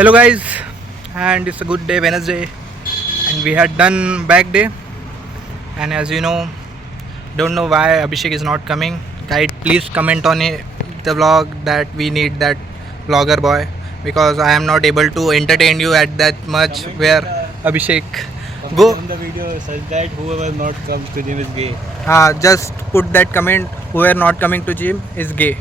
Hello guys, and it's a good day, Wednesday, and we had done back day. And as you know, don't know why Abhishek is not coming. Guys, please comment on the vlog that we need that vlogger boy, because I am not able to entertain you at that much. Where Abhishek go, On the video such that whoever not comes to gym is gay. just put that comment. Whoever not coming to gym is gay,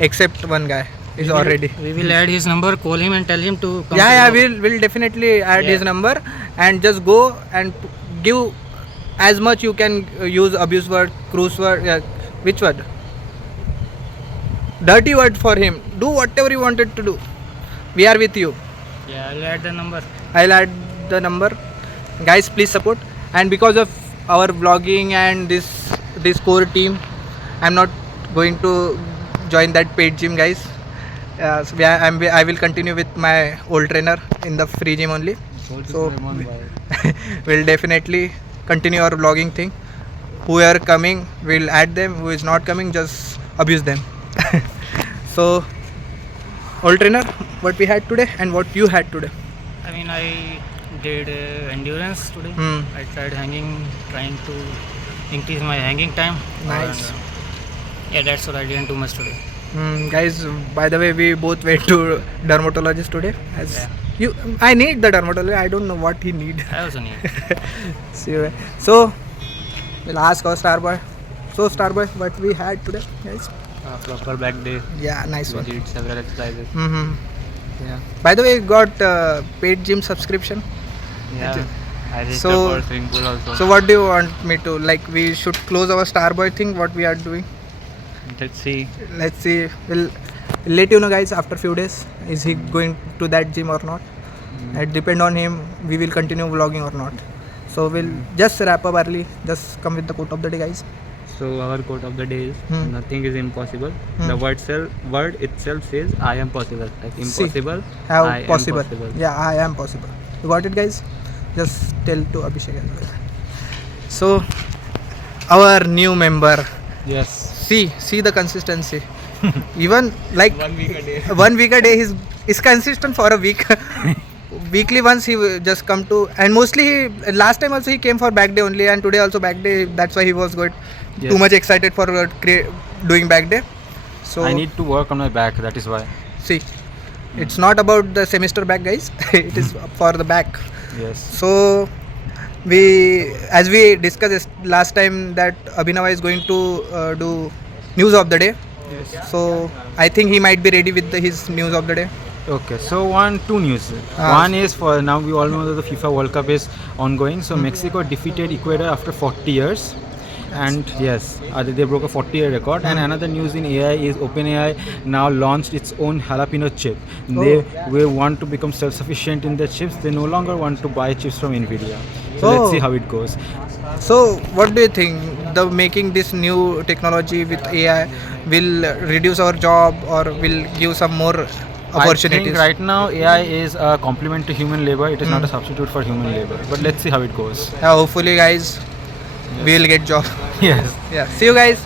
except one guy is already. We will add his number, call him and tell him to come. Yeah, to we'll definitely add Yeah. his number, and just go and give as much you can. Use abuse word, cruise word, which word, dirty word for him. Do whatever you wanted to do. We are with you. Yeah, I'll add the number. I'll add the number. Guys, please support. And because of our vlogging and this core team, I'm not going to join that paid gym, guys. So I will continue with my old trainer in the free gym only. So we'll definitely continue our vlogging thing. Who are coming, we'll add them. Who is not coming, just abuse them. So, old trainer, what we had today and what you had today. I mean, I did endurance today. I tried hanging, trying to increase my hanging time. Nice. And, yeah, that's what I didn't do much today. Guys, by the way, we both went to dermatologist today. As Yeah. I need the dermatologist. I don't know what he need. I also need. So, we'll ask our star boy. So, star boy, what we had today, guys? Proper back day. Yeah, nice We one. did several exercises. Yeah. By the way, got paid gym subscription. Yeah. I reached So- for swimming pool also. So, what do you want me to like? We should close our star boy thing. What we are doing? Let's see. Let's see. We'll let you know, guys, after few days. Is he going to that gym or not? It depend on him. We will continue vlogging or not. So we'll just wrap up early. Just come with the quote of the day, guys. So our quote of the day is nothing is impossible. Hmm. The word itself says I am possible. Like See, impossible. How I possible? am possible. Yeah, I am possible. You got it, guys? Just tell to Abhishek as well. So our new member. Yes. See the consistency. Even like 1 week a day. 1 week a day is consistent for a week. Weekly once he will just come to, and mostly last time also he came for back day only, and today also back day. That's why he was good. Yes. Too much excited for doing back day. So I need to work on my back, that is why. see, it's not about the semester back, guys. It is for the back. Yes. So as we discussed last time, that Abhinav is going to do news of the day. Yes. So I think he might be ready with his news of the day. Okay, so two news. One is, for now we all know that the FIFA World Cup is ongoing. So Mexico defeated Ecuador after 40 years. And yes, they broke a 40-year record. And another news in AI is OpenAI now launched its own jalapeno chip. They will want to become self-sufficient in their chips. They no longer want to buy chips from Nvidia. So let's see how it goes. So what do you think? The making this new technology with AI will reduce our job or will give some more opportunities? I think right now AI is a complement to human labor. It is not a substitute for human labor. But let's see how it goes. Hopefully, guys, we will get job. Yes. Yeah. See you guys.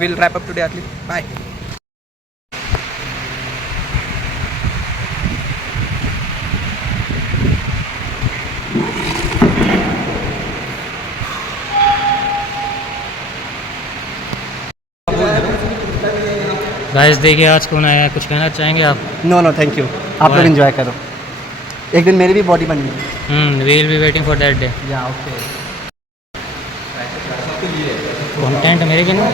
We'll wrap up today early. Bye. Guys देखिए आज कौन आया, कुछ कहना चाहेंगे आप? No no thank you, आप लोग Why? एंजॉय करो। एक दिन मेरी भी बॉडी बननी है। We will be waiting for that day. या ओके। कंटेंट मेरे के ना।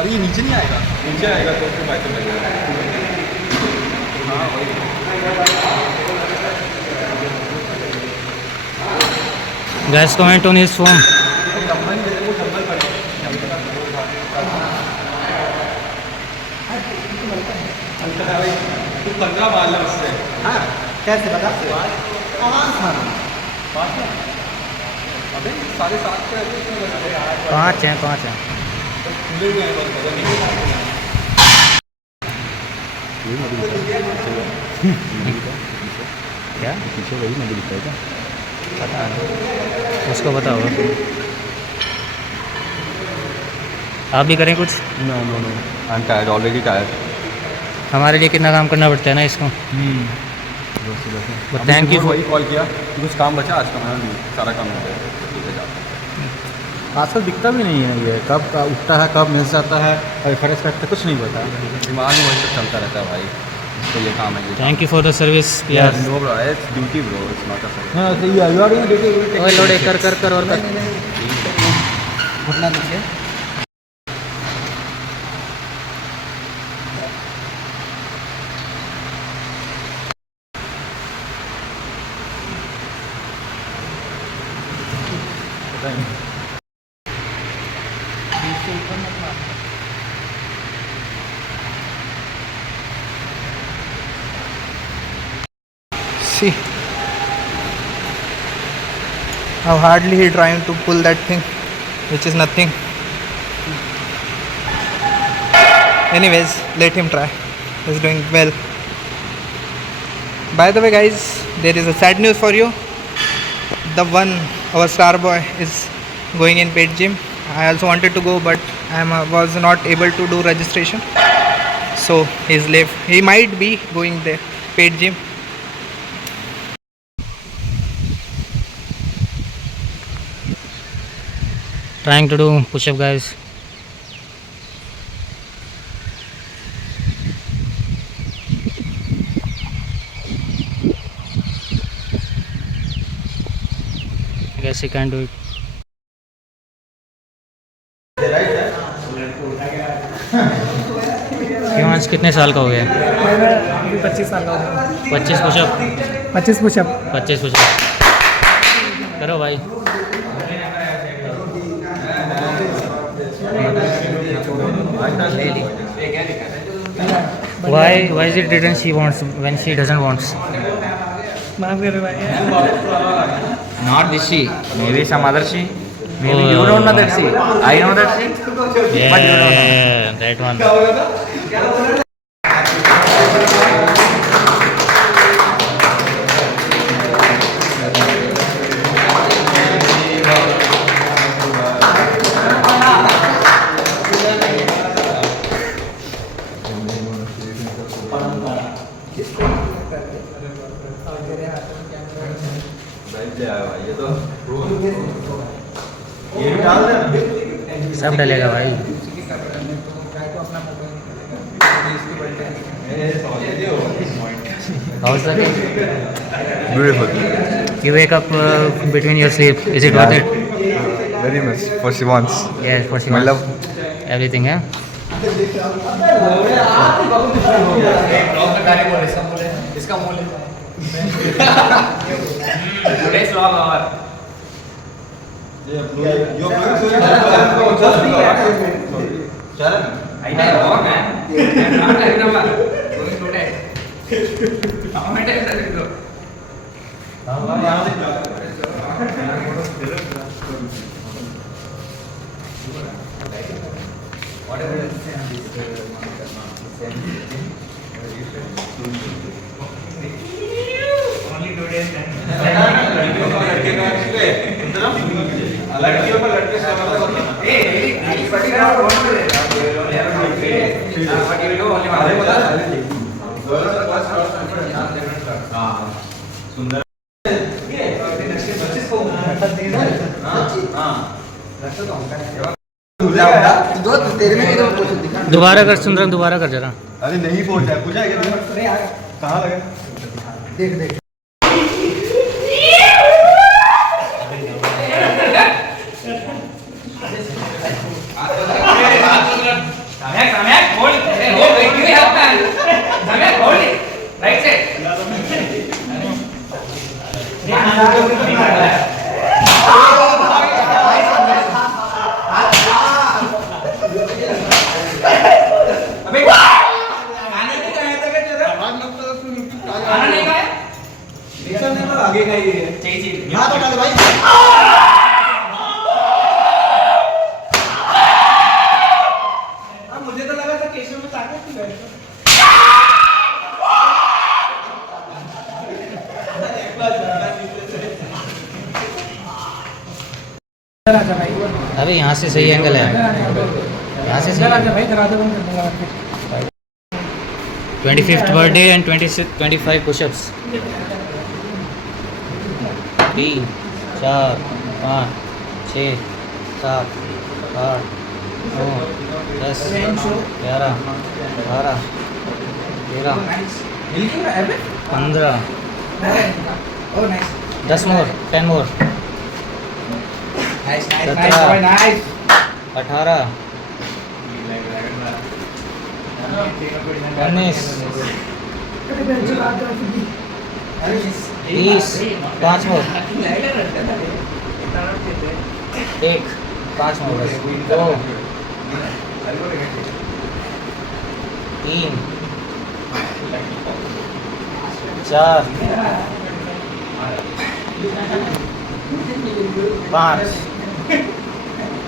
अभी नीचे नहीं आएगा, नीचे आएगा तो फिर बाकी guys comment on his form. तू 15 मार ले उससे। हाँ कैसे बता? आवाज़ मारो। अबे 7:30 पे अभी इसमें बजे यार। 5 हैं। खुले हुए हैं बस, पता नहीं। क्या पीछे वही नदी दिखता है क्या? पता नहीं, उसको पता होगा। आप भी करें कुछ? No, I'm tired, already tired. हमारे लिए कितना काम करना पड़ता है ना इसको। बट थैंक यू वही कॉल किया कि कुछ काम बचा आज का, मैंने नहीं, सारा काम हो गया, ठीक है जाओ। आजकल दिखता भी नहीं है ये, कब उठता है कब मिल जाता है और फर्स्ट करता है, कुछ नहीं पता। दिमाग में वही सब चलता रहता है भाई, इसको ये काम है ये। Thank you for the service यार। No bro, it's duty bro, it's not a service. हाँ तो यू आर डूइंग ड्यूटी। ओए लोडे कर कर कर और कर। घुटना दीजिए। See how hardly he trying to pull that thing, which is nothing. Anyways, let him try. He's doing well. By the way, guys, there is a sad news for you. The one, our star boy, is going in paid gym. I also wanted to go, but I was not able to do registration. So he's left. He might be going there, paid gym. Trying to do push-up, guys. I guess he can do it. Himansh कितने साल का हो गया? 25 साल का हो गया। 25 pushup 25 pushup 25 pushup करो भाई। Why is it written she wants when she doesn't wants? माफ कर भाई। Not this she, maybe some other she. Maybe you don't know that she. I know that she, but you don't know. Yeah, that one. सब डलेगा भाई। How's the day? Beautiful. You wake up between your sleep. Is it worth it? Very much for she wants. Yes, for she My wants. love. Everything, huh? दोबारा कर सुंदरम, दोबारा कर जरा। अरे नहीं पहुंचा, पूछा क्या? कहाँ लगा? देख देख। आगे का ही है। हाथ उठा दे भाई। मुझे तो लगा था केशव में ताकत थी भाई। अरे यहाँ से सही एंगल है, यहाँ से सही। भाई दरवाजा बंद कर दूंगा। 25th birthday and 25 push-ups. 3, 4, 5, 6, 7, 8, 9, 10, 11, 12, 13, 15, Oh, nice. 10 more, 10 more, Nice, nice, Tatra. nice, boy, nice. 18, 19, 20, 5 more, 1, 5 more, 2, 3, 4, 5,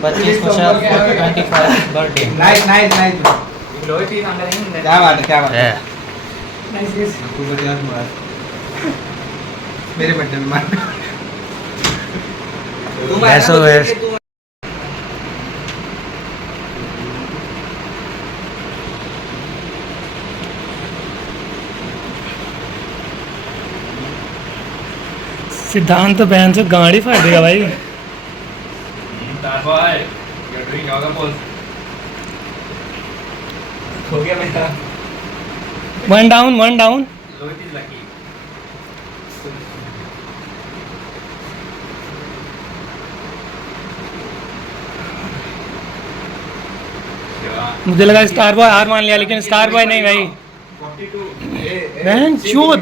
25 push-up for 25 birthday. Nice, nice, nice. क्या बात है, क्या बात है. तू बढ़िया मार. मेरे बर्थडे में मार. That's all it. सिद्धांत तो बहन से गाड़ी फाड़ देगा भाई. हो गया मेरा. One down. मुझे लगा स्टार बॉय हार मान लिया, लेकिन स्टार बॉय नहीं भाई. 42. Man, shoot.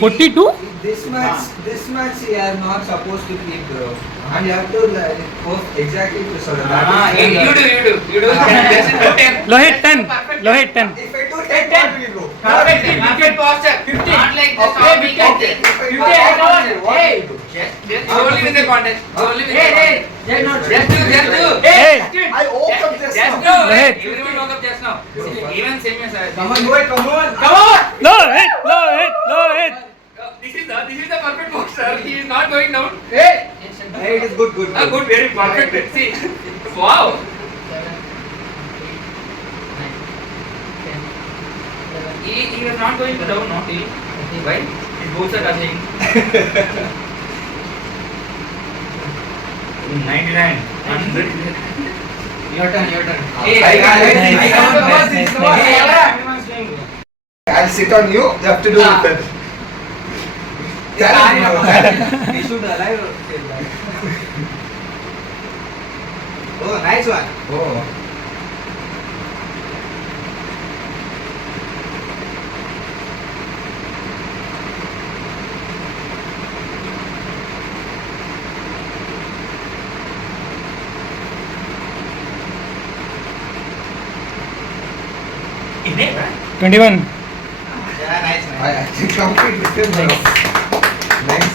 42. This much you are not supposed to keep, bro. And you have to post exactly to sort of. You do. Lohet 10. Lohet 10. If I do 10, what will you do? Not like this. Market posture. 50. Not like this. Okay, How we get okay. this? If I do 50 10, what hours. will you do? Just only with the contest. Only with the contest. Just do. Hey. I woke up just Just now. do. Hey. Everyone woke up just now. Even same as Come on, boy, come on. Come on. Lohet. This is the perfect posture. He is not going down. Hey, it is good. Good, very perfect. See. Wow. He is not going down, not he. Why? His bones are touching. 99, 100. Your turn. I'll sit on you. You have to do it. We should alive. Oh, nice one. Oh. In it, right? 21. Yeah, nice. I actually complete with him. Nice.